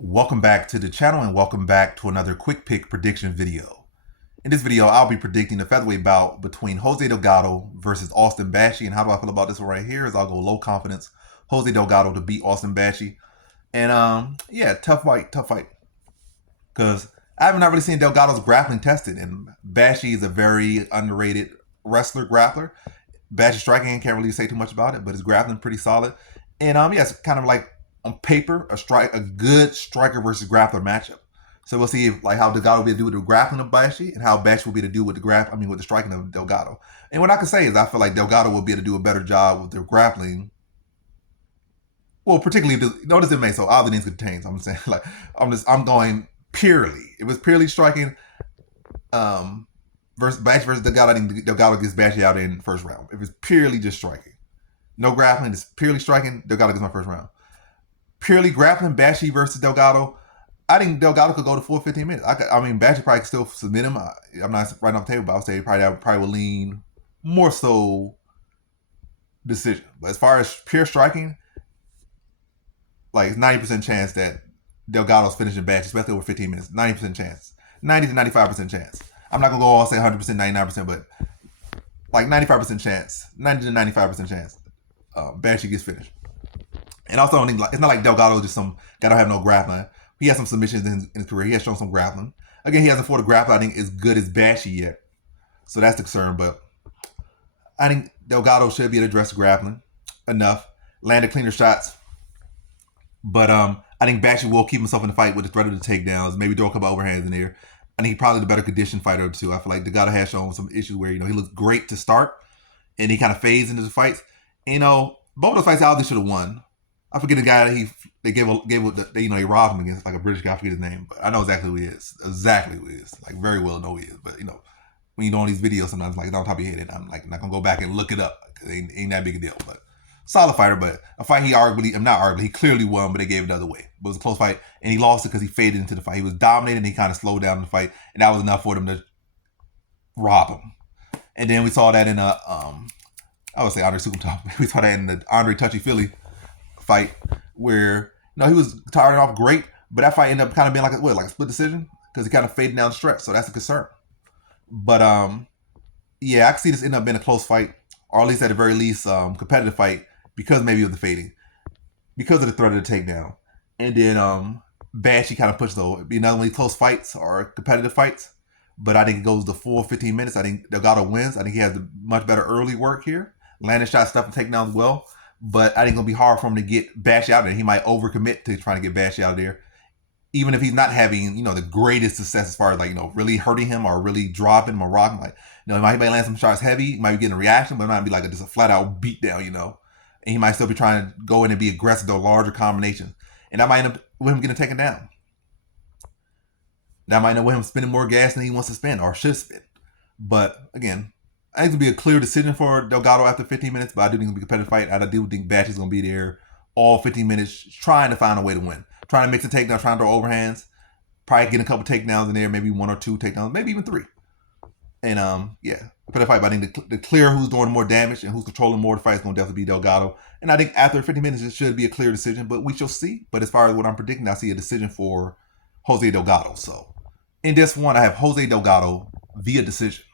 Welcome back to the channel and welcome back to another quick pick prediction video. In this video, I'll be predicting the featherweight bout between Jose Delgado versus Austin Bashi. And how do I feel about this one right here is I'll go low confidence. Jose Delgado to beat Austin Bashi. And yeah, tough fight. Because I haven't really seen Delgado's grappling tested. And Bashi is a very underrated wrestler, grappler. Bashi striking, can't really say too much about it, but his grappling pretty solid. And yeah, it's kind of like on paper, a good striker versus grappler matchup. So we'll see if, how Delgado will be able to do with the grappling of Bashi and how Bashi will be able to do with the striking of Delgado. And what I can say is I feel like Delgado will be able to do a better job with their grappling. Well, particularly notice it may so all the names contain. So I'm saying I'm going purely. It was purely striking. Versus Bashi versus Delgado. I think Delgado gets Bashi out in first round. If it's purely just striking, no grappling, it's purely striking. Delgado gets my first round. Purely grappling, Bashi versus Delgado. I think Delgado could go to full 15 minutes. I mean, Bashi probably could still submit him. I'm not right off the table, but I would say probably will lean more so decision. But as far as pure striking, like it's 90% chance that Delgado's finishing Bashi, especially over 15 minutes. 90% chance. 90 to 95% chance. I'm not gonna go all say 100%, 99%, but like 95% chance, 90 to 95% chance, Bashi gets finished. And also, it's not like Delgado just some guy don't have no grappling. He has some submissions in his career. He has shown some grappling. Again, he hasn't fought a grappler I think as good as Bashi yet, so that's the concern. But I think Delgado should be able to address the grappling enough, land cleaner shots. But I think Bashi will keep himself in the fight with the threat of the takedowns, maybe throw a couple overhands in there. I think he's probably the better conditioned fighter too. I feel like Delgado has shown some issues where he looked great to start, and he kind of fades into the fights. And, both those fights Aldi should have won. I forget the guy that they robbed him against, like a British guy. I forget his name, but I know exactly who he is. Like very well know who he is. But when you do all these videos, sometimes like on top of your head, and I'm like not gonna go back and look it up because it ain't that big a deal. But solid fighter, but a fight he clearly won, but they gave it the other way. But it was a close fight, and he lost it because he faded into the fight. He was dominating, and he kind of slowed down the fight, and that was enough for them to rob him. And then we saw that in I would say Andre Sukumtop. We saw that in the Andre Touchy Philly fight where he was starting off great, but that fight ended up kind of being like a split decision because he kind of faded down the stretch. So that's a concern. But yeah, I can see this end up being a close fight, or at least at the very least competitive fight because maybe of the fading, because of the threat of the takedown. And then Bashi kind of pushed though. It'd be not only close fights or competitive fights, but I think it goes the full 15 minutes. I think Delgado wins. I think he has a much better early work here, landing shots, stuff, and takedowns well. But I think it'll be hard for him to get Bashi out of there. He might overcommit to trying to get Bashi out of there, even if he's not having the greatest success as far as really hurting him or really dropping him or rocking. He might land some shots heavy, he might be getting a reaction, but it might be just a flat out beat down. And he might still be trying to go in and be aggressive to a larger combination, and that might end up with him getting taken down. That might end up with him spending more gas than he wants to spend or should spend. But again, I think it'll be a clear decision for Delgado after 15 minutes, but I do think it'll be a competitive fight. I do think Bashi's going to be there all 15 minutes trying to find a way to win. Trying to mix a takedown, trying to throw overhands, probably getting a couple takedowns in there, maybe 1 or 2 takedowns, maybe even 3. And yeah, competitive fight, but I think the clear who's doing more damage and who's controlling more of the fight is going to definitely be Delgado. And I think after 50 minutes, it should be a clear decision, but we shall see. But as far as what I'm predicting, I see a decision for Jose Delgado. So in this one, I have Jose Delgado via decision.